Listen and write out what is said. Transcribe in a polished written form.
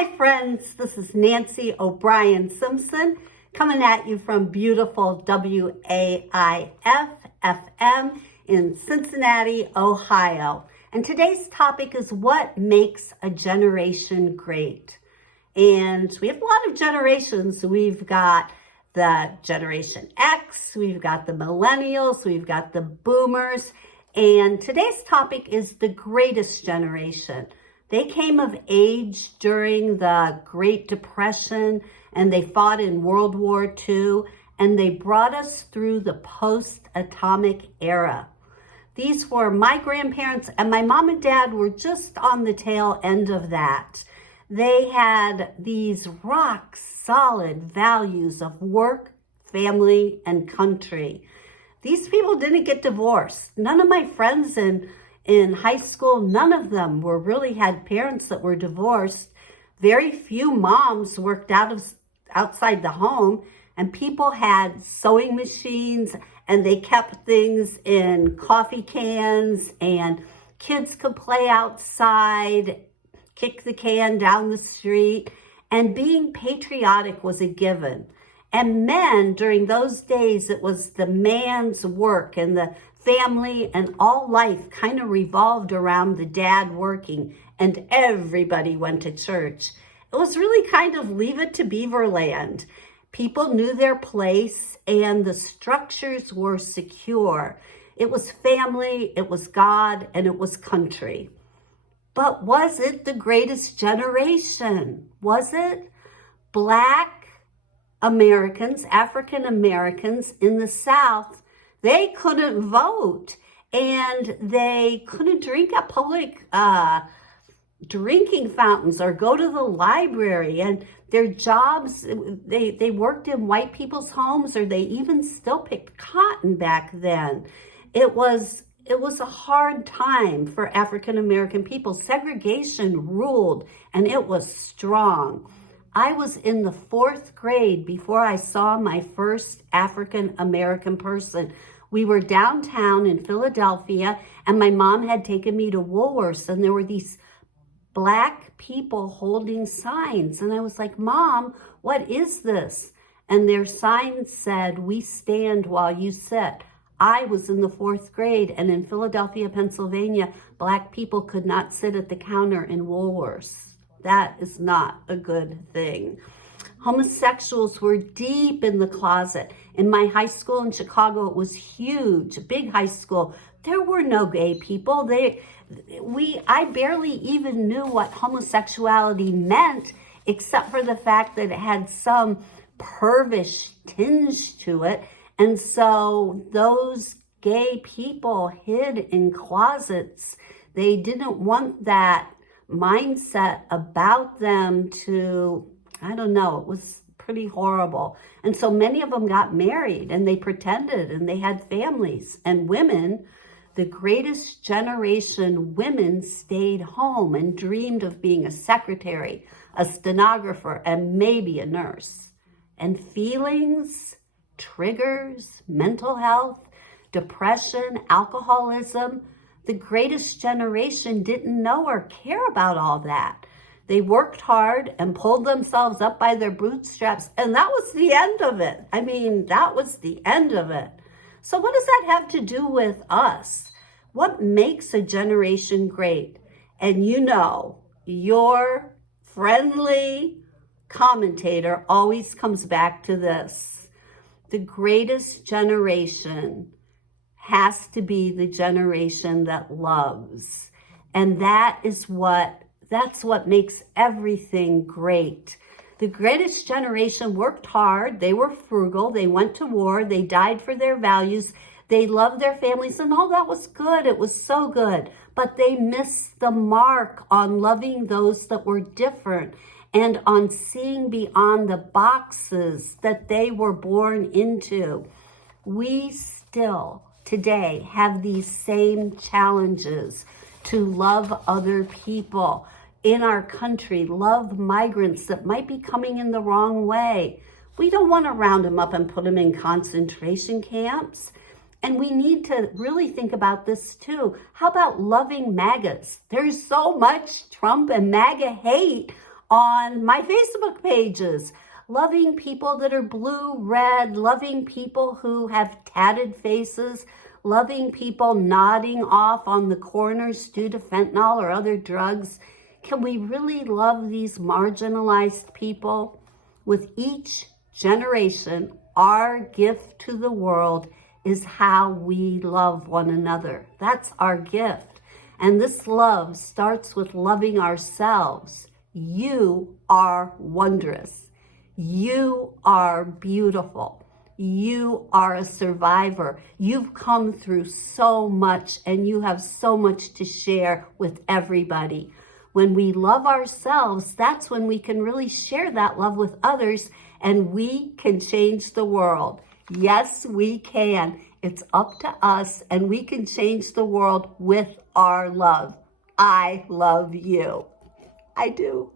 Hi friends, this is Nancy O'Brien Simpson coming at you from beautiful WAIF-FM in Cincinnati, Ohio. And today's topic is what makes a generation great. And we have a lot of generations. We've got the Generation X, we've got the millennials, we've got the boomers. And today's topic is the greatest generation. They came of age during the Great Depression and they fought in World War II and they brought us through the post-atomic era. These were my grandparents, and my mom and dad were just on the tail end of that. They had these rock solid values of work, family, and country. These people didn't get divorced. None of my friends in high school, none of them really had parents that were divorced. Very few moms worked outside the home, and people had sewing machines and they kept things in coffee cans, and kids could play outside, kick the can down the street, and being patriotic was a given. And men, during those days, it was the man's work, and the family and all life kind of revolved around the dad working, and everybody went to church. It was really kind of Leave It to Beaver land. People knew their place and the structures were secure. It was family, it was God, and it was country. But was it the greatest generation? Was it? Black Americans, African Americans in the South, they couldn't vote and they couldn't drink at public drinking fountains or go to the library, and their jobs, they worked in white people's homes, or they even still picked cotton back then. It was a hard time for African American people. Segregation ruled and it was strong. I was in the 4th grade before I saw my first African American person. We were downtown in Philadelphia, and my mom had taken me to Woolworths, and there were these Black people holding signs. And I was like, Mom, what is this? And their sign said, "We stand while you sit." I was in the 4th grade, and in Philadelphia, Pennsylvania, Black people could not sit at the counter in Woolworths. That is not a good thing. Homosexuals were deep in the closet. In my high school in Chicago, it was huge, a big high school. There were no gay people. I barely even knew what homosexuality meant, except for the fact that it had some pervish tinge to it. And so those gay people hid in closets. They didn't want that mindset about them to, I don't know, it was pretty horrible. And so many of them got married and they pretended and they had families. And women, the greatest generation, women stayed home and dreamed of being a secretary, a stenographer, and maybe a nurse. And feelings, triggers, mental health, depression, alcoholism, the greatest generation didn't know or care about all that. They worked hard and pulled themselves up by their bootstraps, and that was the end of it. I mean, that was the end of it. So what does that have to do with us? What makes a generation great? And you know, your friendly commentator always comes back to this. The greatest generation has to be the generation that loves. And that's what makes everything great. The greatest generation worked hard. They were frugal. They went to war. They died for their values. They loved their families, and all that was good. It was so good. But they missed the mark on loving those that were different and on seeing beyond the boxes that they were born into. We still today have these same challenges to love other people in our country, love migrants that might be coming in the wrong way. We don't want to round them up and put them in concentration camps. And we need to really think about this too. How about loving MAGAs? There's so much Trump and MAGA hate on my Facebook pages, loving people that are blue, red, loving people who have tatted faces, loving people nodding off on the corners due to fentanyl or other drugs. Can we really love these marginalized people? With each generation, our gift to the world is how we love one another. That's our gift. And this love starts with loving ourselves. You are wondrous. You are beautiful. You are a survivor. You've come through so much and you have so much to share with everybody. When we love ourselves, that's when we can really share that love with others and we can change the world. Yes, we can. It's up to us and we can change the world with our love. I love you. I do.